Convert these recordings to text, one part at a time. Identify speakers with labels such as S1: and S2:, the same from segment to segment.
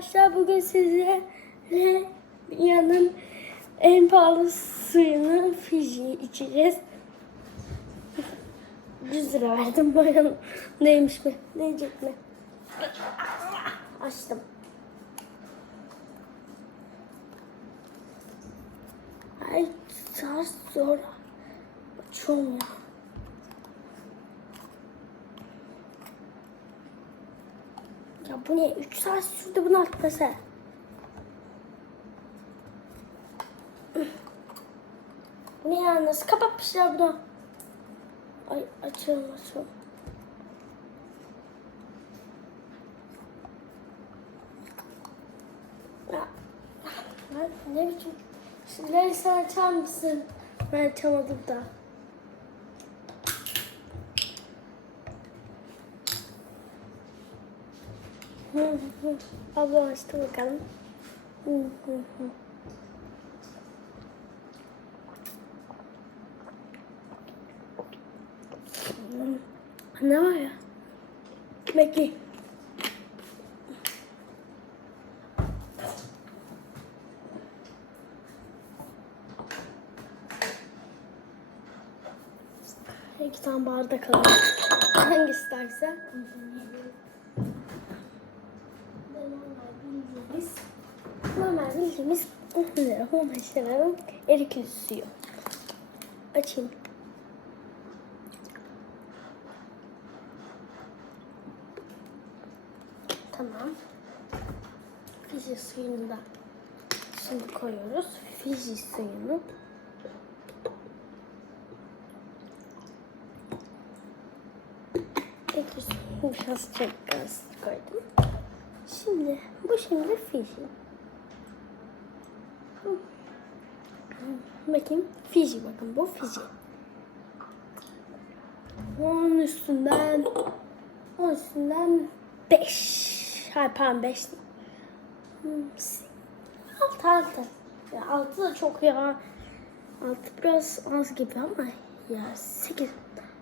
S1: arkadaşlar bugün sizlere dünyanın en pahalı suyunu Fiji içeceğiz. 100 lira verdim bakalım neymiş mi neyecek mi? Açtım. Ay saat sonra açıyorum ya. Bu ne? 3 saat sürdü bunu atması. Ne ya? Nasıl kapatmışlar bunu? Ay. Ya, ben ne biçim? Şunları sen açar mısın? Ben açamadım da. Abla açtı bakalım. Ne var ya? Bekle. İki tane bardak alalım. Hangi istersen. Normal bildiğimiz homoşların erikli suyu. Açayım. Tamam. Fiji suyunu da şimdi koyuyoruz. Fiji suyunu. Suyunu biraz çok az koydum. Şimdi bu şimdi Fiji. Bakayım Fiji bakın bu Fiji. Onun üstünden onun üstünden 5. Hayır pardon 5 Altı altı. Ya altı da çok ya. Altı biraz az gibi ama ya sekiz.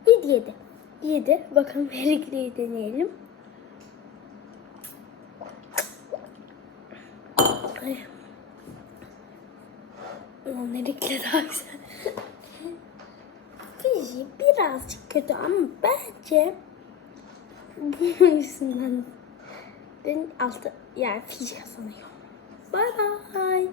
S1: Yedi yedi. Yedi. Bakalım erikliyi deneyelim. Ay. Onun erikli daha güzel. Fiji birazcık kötü ama bence bunun yüzünden ben altı yani Fiji kazanıyor. Bye bye.